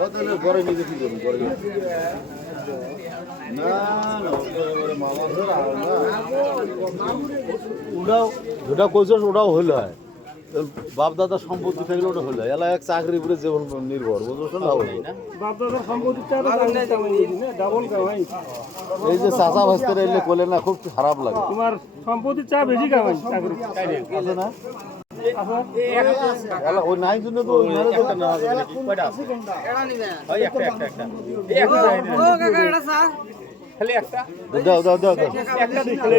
ও তাহলে ঘরে নিজে কি করুন ঘরে না না মামা ধর ওটাও যেটা কইছস ওটাও হইল হয় বাপ দাদার সম্পত্তি থাকলে ওটা হইল এলা এক চাকরির উপরে জীবন নির্ভর বুঝছ না বাপ দাদার সম্পত্তিটা ডাবল কামাই এই যে চাচা ভাস্তের এলে কোলে না খুব খারাপ লাগে তোমার সম্পত্তির চা বেশি কামাই চাকরি আছে না ওই নাই জন্য তো ওই মেরে দোকান না কয়টা আছে এটা নিবে ওই একটা ও কাকা এটা চা খালি একটা দাও দাও দাও একটা দিই খালি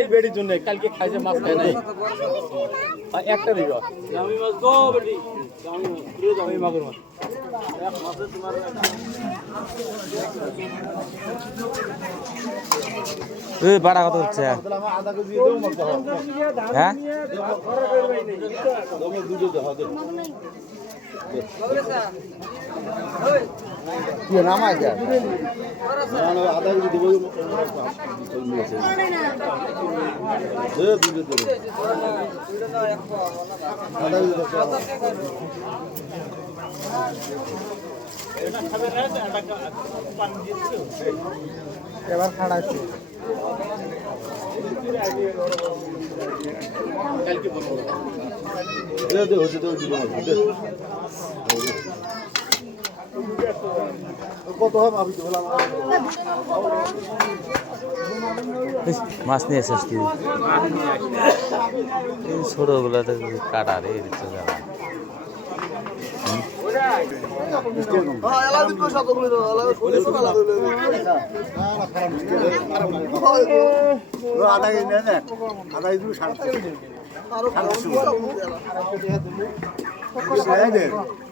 এই বেডির জন্য কালকে খাইছে মাছ খাই নাই একটা দিও জামি মাছ গো বেডি জামি প্রিয় জামি মাগুর মাছ এক মাছে তোমার এই বাড়া কত হচ্ছে আধা কেজি দেও মত হ্যাঁ দমে দুটো দাও দে কি নাম আছে না আধা কেজি দেব দে দুটো দে আধা কেজি দাও এবার খাড়াইছে দে দে হচ্ছে দে দে কত হবে আমি তো বললাম মাছ নিয়ে এসেছিস তুই এই ছোটগুলো তো কাটা রে দিচ্ছে যারা আধা কেজি নেন আধা কেজি সাড়ে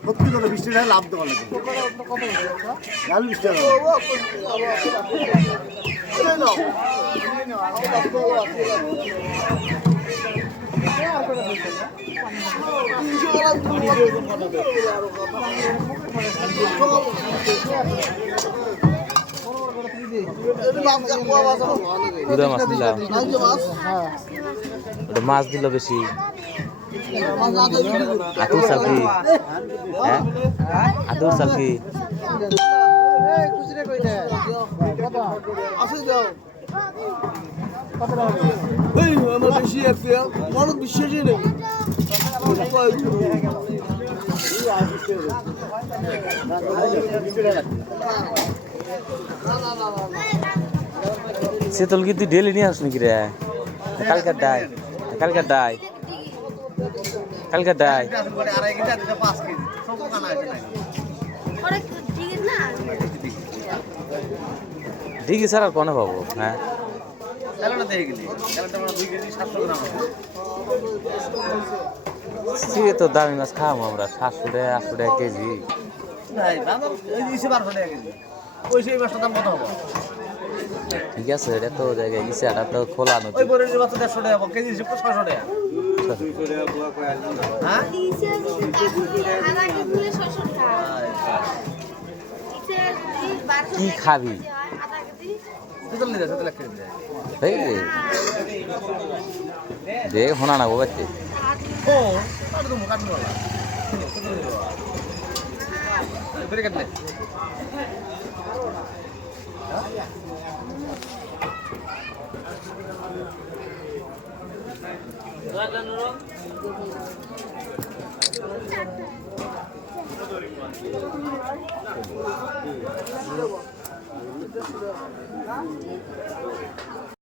সত্যি করে 20 টাকা লাভ দেওয়া লাগে লাল 20 টাকা পুরা মাছ দিলাম ওটা মাছ দিল বেশি আতুর সালকি হ্যাঁ আতুর সালকি আমার বেশি মানুষ বিশ্বাসই নেই শীতল কি তুই ডেলি নিয়ে আসনি কি রে কালকার ডাই কালকার ডাই কালকার ডাই ডিগি স্যার আর কোনে পাবো হ্যাঁ সে তো দামি মাছ খাওয়াবো আমরা 700 টাকা 800 টাকা কেজি ঠিক আছে এটা তো জায়গায় গেছে এটা তো খোলা নদী কি খাবি দেখ শোনা না বাচ্চা